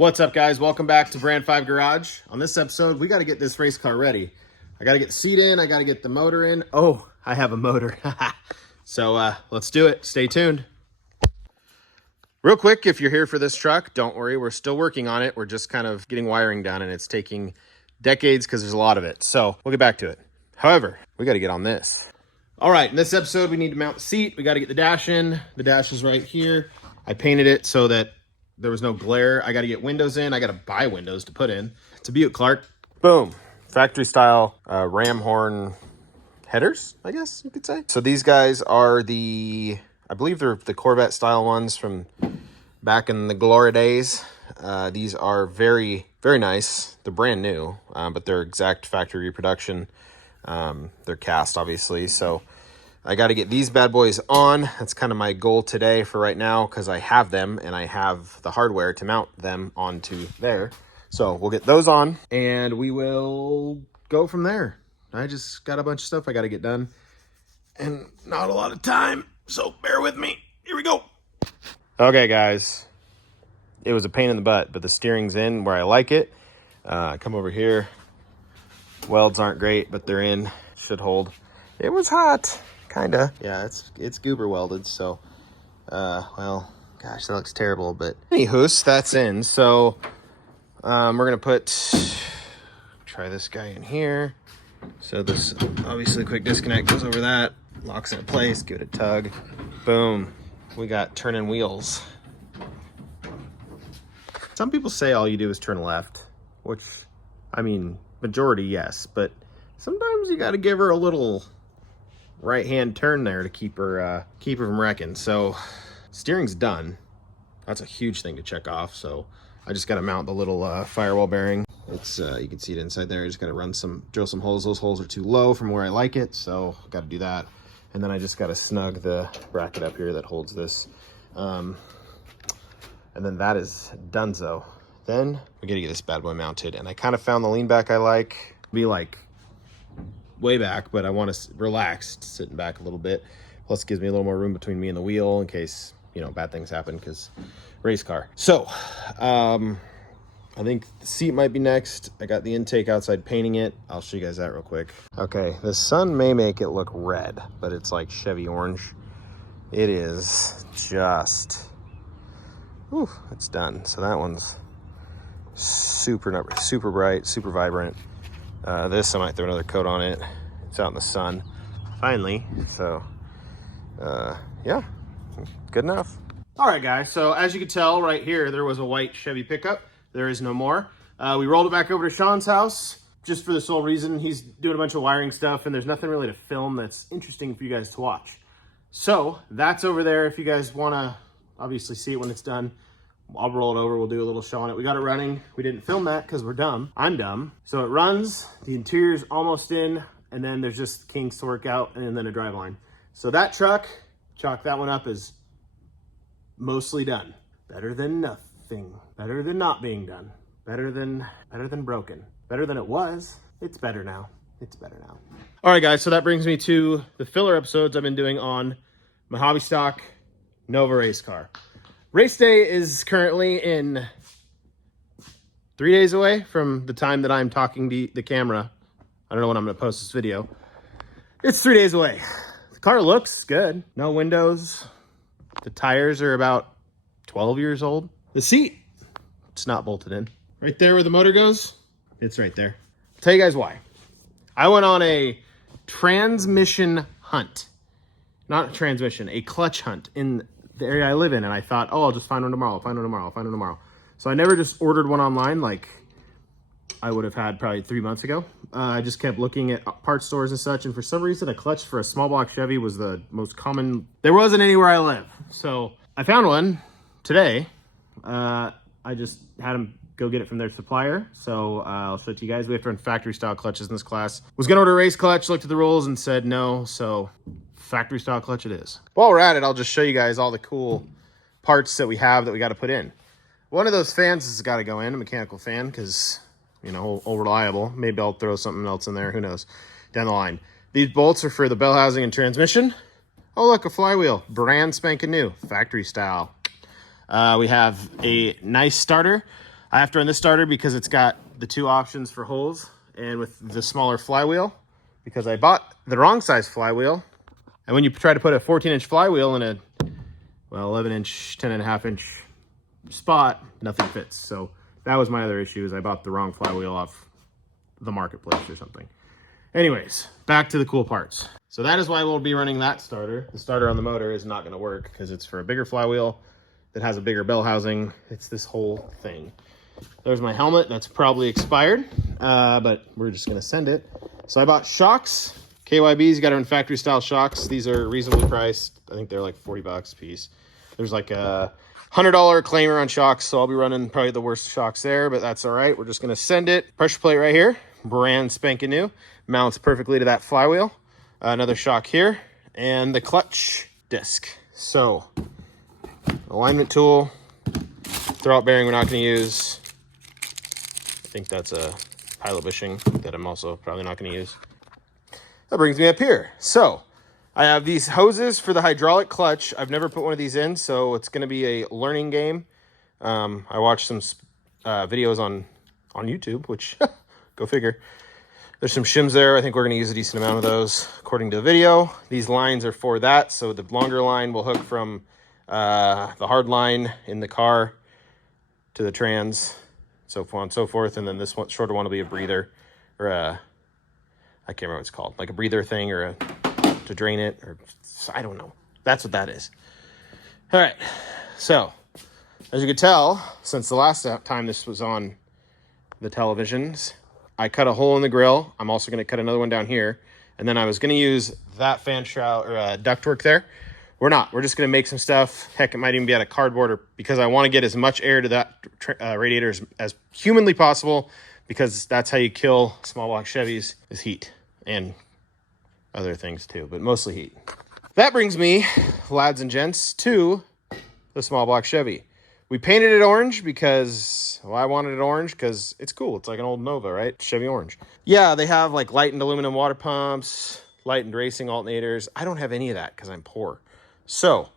What's up, guys? Welcome back to Brand 5 Garage. On this episode, we got to get this race car ready. I got to get the seat in. I got to get the motor in. Oh, I have a motor. So let's do it. Stay tuned. Real quick, if you're here for this truck, don't worry. We're still working on it. We're just kind of getting wiring done, and it's taking decades because there's a lot of it. So we'll get back to it. However, we got to get on this. All right, in this episode, we need to mount the seat. We got to get the dash in. The dash is right here. I painted it so that there was no glare. I got to get windows in. I got to buy windows to put in. It's a Buick Clark. Boom. Factory style ram horn headers, I guess you could say. So these guys are I believe they're the Corvette style ones from back in the glory days. These are very, very nice. They're brand new, but they're exact factory reproduction. They're cast, obviously. So I got to get these bad boys on. That's kind of my goal today for right now because I have them and I have the hardware to mount them onto there. So we'll get those on and we will go from there. I just got a bunch of stuff I got to get done and not a lot of time. So bear with me. Here we go. Okay, guys. It was a pain in the butt, but the steering's in where I like it. Come over here. Welds aren't great, but they're in. Should hold. It was hot. Kinda. Yeah, it's goober welded, so well, gosh, that looks terrible, but anywhoos, that's in. So we're gonna try this guy in here. So this obviously quick disconnect goes over that, locks into place, give it a tug. Boom. We got turning wheels. Some people say all you do is turn left, which I mean majority yes, but sometimes you gotta give her a little right hand turn there to keep her from wrecking. So steering's done. That's a huge thing to check off. So I just got to mount the little firewall bearing. It's you can see it inside there. I just got to drill some holes. Those holes are too low from where I like it, so got to do that. And then I just got to snug the bracket up here that holds this, and then that is donezo. Then we got to get this bad boy mounted, and I kind of found the lean back I like. Be like way back, but I want to relax, sitting back a little bit. Plus gives me a little more room between me and the wheel in case, you know, bad things happen because race car. So I think the seat might be next. I got the intake outside painting it. I'll show you guys that real quick. Okay, the sun may make it look red, but it's like Chevy orange. It is just, whew, it's done. So that one's super bright, super vibrant. This I might throw another coat on it. It's out in the sun finally, so yeah, good enough. All right, guys, so as you can tell right here, there was a white Chevy pickup. There is no more. We rolled it back over to Sean's house just for the sole reason he's doing a bunch of wiring stuff and there's nothing really to film that's interesting for you guys to watch. So that's over there. If you guys want to obviously see it when it's done, I'll roll it over. We'll do a little show on it. We got it running. We didn't film that because we're dumb. I'm dumb. So it runs. The interior's almost in. And then there's just kinks to work out and then a drive line. So that truck, chalk that one up as mostly done. Better than nothing. Better than not being done. Better than broken. Better than it was. It's better now. It's better now. All right, guys. So that brings me to the filler episodes I've been doing on my hobby stock Nova race car. Race day is currently in 3 days away from the time that I'm talking to the camera. I don't know when I'm going to post this video. It's 3 days away. The car looks good. No windows. The tires are about 12 years old. The seat, it's not bolted in. Right there where the motor goes, it's right there. I'll tell you guys why. I went on a transmission hunt. Not a transmission, a clutch hunt in the area I live in, and I thought, oh, I'll just find one tomorrow. So I never just ordered one online like I would have had probably 3 months ago. I just kept looking at parts stores and such, and for some reason a clutch for a small block Chevy was the most common. There wasn't anywhere I live, so I found one today. I just had them go get it from their supplier, so I'll show it to you guys. We have to run factory style clutches in this class. Was gonna order a race clutch, looked at the rules and said no, so factory style clutch it is. While we're at it, I'll just show you guys all the cool parts that we have that we got to put in. One of those fans has got to go in, a mechanical fan, because, you know, all reliable. Maybe I'll throw something else in there, who knows, down the line. These bolts are for the bell housing and transmission. Oh, look, a flywheel, brand spanking new, factory style. We have a nice starter. I have to run this starter because it's got the 2 options for holes and with the smaller flywheel, because I bought the wrong size flywheel. And when you try to put a 14-inch flywheel in a, well, 11-inch, 10.5-inch spot, nothing fits. So that was my other issue, is I bought the wrong flywheel off the marketplace or something. Anyways, back to the cool parts. So that is why we'll be running that starter. The starter on the motor is not going to work because it's for a bigger flywheel that has a bigger bell housing. It's this whole thing. There's my helmet. That's probably expired, but we're just going to send it. So I bought shocks. KYB's, you got to run factory style shocks. These are reasonably priced. I think they're like 40 bucks a piece. There's like a $100 claimer on shocks, so I'll be running probably the worst shocks there, but that's all right. We're just going to send it. Pressure plate right here, brand spanking new. Mounts perfectly to that flywheel. Another shock here, and the clutch disc. So, alignment tool, throwout bearing we're not going to use. I think that's a pilot bushing that I'm also probably not going to use. That brings me up here. So, I have these hoses for the hydraulic clutch. I've never put one of these in, so it's going to be a learning game. I watched some videos on YouTube, which, go figure. There's some shims there. I think we're going to use a decent amount of those according to the video. These lines are for that. So the longer line will hook from the hard line in the car to the trans, so on and so forth. And then this one, shorter one, will be a breather, or a, I can't remember what it's called, like a breather thing, or to drain it, or I don't know. That's what that is. All right. So as you can tell, since the last time this was on the televisions, I cut a hole in the grill. I'm also going to cut another one down here. And then I was going to use that fan shroud or ductwork there. We're not. We're just going to make some stuff. Heck, it might even be out of cardboard, or because I want to get as much air to that radiator as humanly possible, because that's how you kill small block Chevys, is heat, and other things too, but mostly heat. That brings me, lads and gents, to the small block Chevy. We painted it orange because, well, I wanted it orange because it's cool. It's like an old Nova, right? Chevy orange. Yeah, they have like lightened aluminum water pumps, lightened racing alternators. I don't have any of that because I'm poor. So,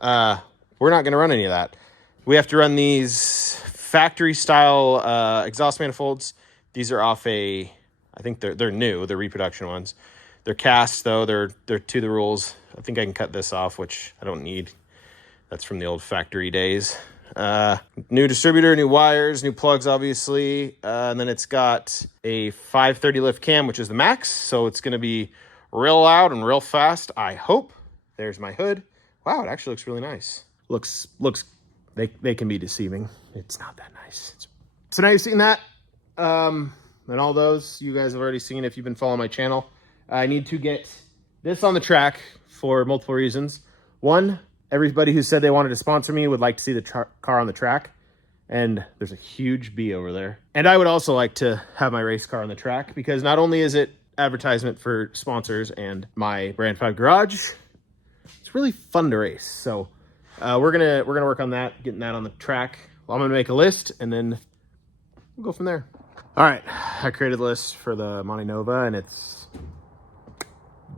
we're not going to run any of that. We have to run these factory style exhaust manifolds. These are off I think they're new. They're reproduction ones. They're cast though. They're to the rules. I think I can cut this off, which I don't need. That's from the old factory days. New distributor, new wires, new plugs, obviously. And then it's got a 530 lift cam, which is the max. So it's going to be real loud and real fast, I hope. There's my hood. Wow, it actually looks really nice. Looks, they can be deceiving. It's not that nice. So now you've seen that. And all those you guys have already seen if you've been following my channel. I need to get this on the track for multiple reasons. One, everybody who said they wanted to sponsor me would like to see the car on the track. And there's a huge B over there. And I would also like to have my race car on the track, because not only is it advertisement for sponsors and my Brand 5 garage, it's really fun to race. So we're gonna work on that, getting that on the track. Well, I'm gonna make a list and then we'll go from there. All right, I created a list for the Monte Nova, and it's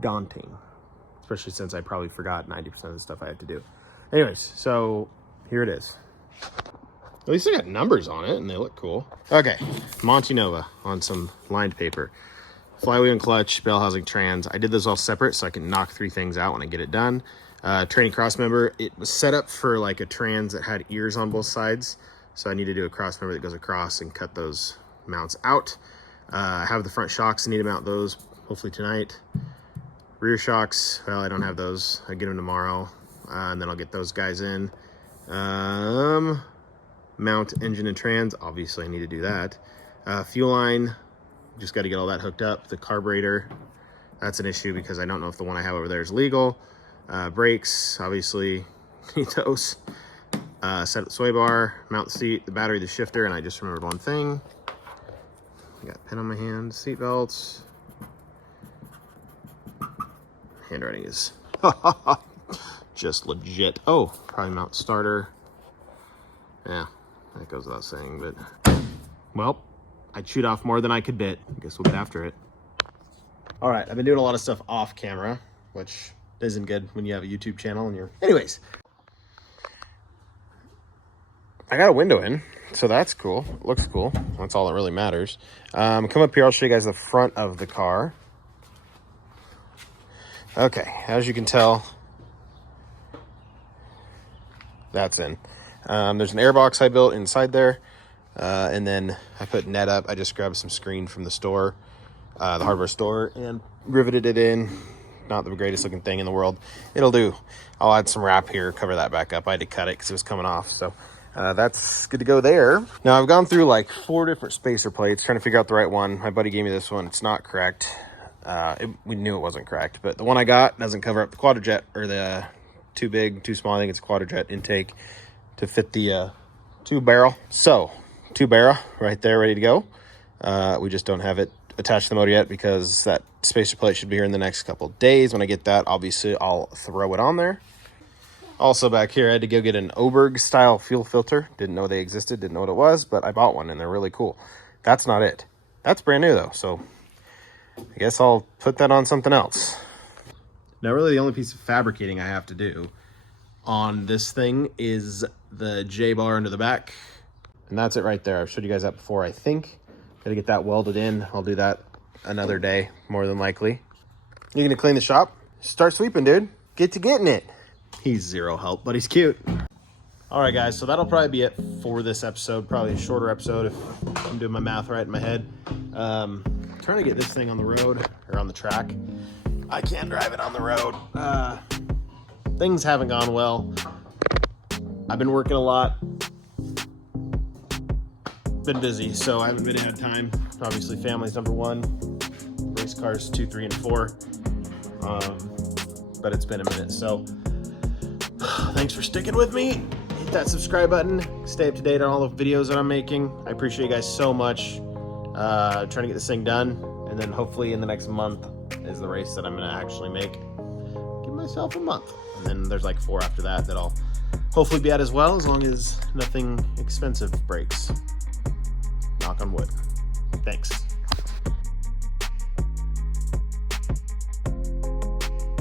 daunting, especially since I probably forgot 90% of the stuff I had to do. Anyways, so here it is. At least I got numbers on it and they look cool. Okay, Monte Nova on some lined paper. Flywheel and clutch, bell housing, trans. I did this all separate so I can knock 3 things out when I get it done. Training cross member. It was set up for like a trans that had ears on both sides. So I need to do a cross member that goes across and cut those mounts out. I have the front shocks. I need to mount those hopefully tonight. Rear shocks, well, I don't have those. I get them tomorrow, and then I'll get those guys in. Mount engine and trans, obviously I need to do that. Fuel line, just got to get all that hooked up. The carburetor, that's an issue because I don't know if the one I have over there is legal. Brakes, obviously need those. Set up the sway bar, mount the seat, the battery, the shifter, and I just remembered one thing. I got a pen on my hand, seat belts. Handwriting is just legit. Oh, probably mount starter. Yeah, that goes without saying, but well, I chewed off more than I could bit. I guess we'll get after it. All right, I've been doing a lot of stuff off camera, which isn't good when you have a YouTube channel and you're... Anyways, I got a window in, So that's cool. It looks cool. That's all that really matters. Come up here. I'll show you guys the front of the car. Okay, as you can tell, that's in. There's an air box I built inside there. And then I put net up. I just grabbed some screen from the store, the hardware store, and riveted it in. Not the greatest looking thing in the world. It'll do. I'll add some wrap here, cover that back up. I had to cut it because it was coming off. So that's good to go there. Now I've gone through like 4 different spacer plates trying to figure out the right one. My buddy gave me this one. It's not correct. We knew it wasn't correct, but the one I got doesn't cover up the quadrajet, or the too big, too small. I think it's a quadrajet intake to fit the 2-barrel. So 2-barrel right there, ready to go. We just don't have it attached to the motor yet because that spacer plate should be here in the next couple of days. When I get that, obviously I'll throw it on there. Also back here, I had to go get an Oberg style fuel filter. Didn't know they existed, didn't know what it was, but I bought one and they're really cool. That's not it. That's brand new though, so I guess I'll put that on something else. Now really the only piece of fabricating I have to do on this thing is the J-bar under the back. And that's it right there. I've showed you guys that before, I think. Gotta get that welded in. I'll do that another day, more than likely. You're gonna clean the shop? Start sweeping, dude. Get to getting it. He's zero help, but he's cute. All right, guys, so that'll probably be it for this episode. Probably a shorter episode if I'm doing my math right in my head. Trying to get this thing on the road, or on the track. I can't drive it on the road. Things haven't gone well. I've been working a lot. Been busy, so I haven't really had time. Obviously, family's number one. Race cars 2, 3, and 4. But it's been a minute, so thanks for sticking with me. Hit that subscribe button. Stay up to date on all the videos that I'm making. I appreciate you guys so much. Trying to get this thing done, and then hopefully in the next month is the race that I'm gonna actually make. Give myself a month, and then there's like 4 after that that I'll hopefully be at as well, as long as nothing expensive breaks. Knock on wood. Thanks.